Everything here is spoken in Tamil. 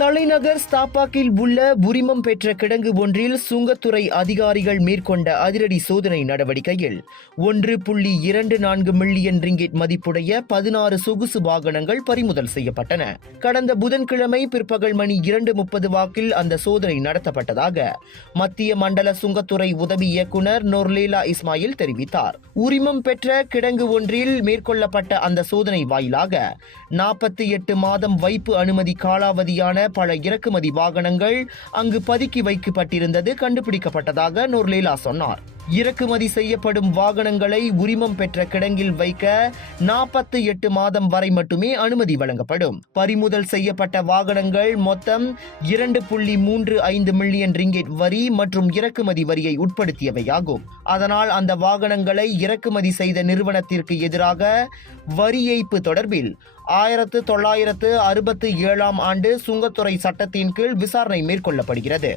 தலைநகர் ஸ்தாபாக்கில் உள்ள உரிமம் பெற்ற கிடங்கு ஒன்றில் சுங்கத்துறை அதிகாரிகள் மேற்கொண்ட அதிரடி சோதனை நடவடிக்கையில் 1.24 மில்லியன் ரிங்கிட் மதிப்புடைய 16 சொகுசு வாகனங்கள் பறிமுதல் செய்யப்பட்டன. கடந்த புதன்கிழமை பிற்பகல் மணி 2:30 வாக்கில் அந்த சோதனை நடத்தப்பட்டதாக மத்திய மண்டல சுங்கத்துறை உதவி இயக்குநர் நொர்லேலா இஸ்மாயில் தெரிவித்தார். உரிமம் பெற்ற கிடங்கு ஒன்றில் மேற்கொள்ளப்பட்ட அந்த சோதனை வாயிலாக 48 மாதம் வைப்பு அனுமதி காலாவதியான பல இறக்குமதி வாகனங்கள் அங்கு பதுக்கி வைக்கப்பட்டிருந்தது கண்டுபிடிக்கப்பட்டதாக நொர்லேலா சொன்னார். இறக்குமதி செய்யப்படும் வாகனங்களை உரிமம் பெற்ற கிடங்கில் வைக்க 48 மாதம் வரை மட்டுமே அனுமதி வழங்கப்படும். பறிமுதல் செய்யப்பட்ட வாகனங்கள் மொத்தம் 2.35 மில்லியன் ரிங்கிட் வரி மற்றும் இறக்குமதி வரியை உட்படுத்தியவையாகும். அதனால் அந்த வாகனங்களை இறக்குமதி செய்த நிறுவனத்திற்கு எதிராக வரி ஏய்ப்பு தொடர்பில் 1967 ஆண்டு சுங்கத்துறை சட்டத்தின் கீழ் விசாரணை மேற்கொள்ளப்படுகிறது.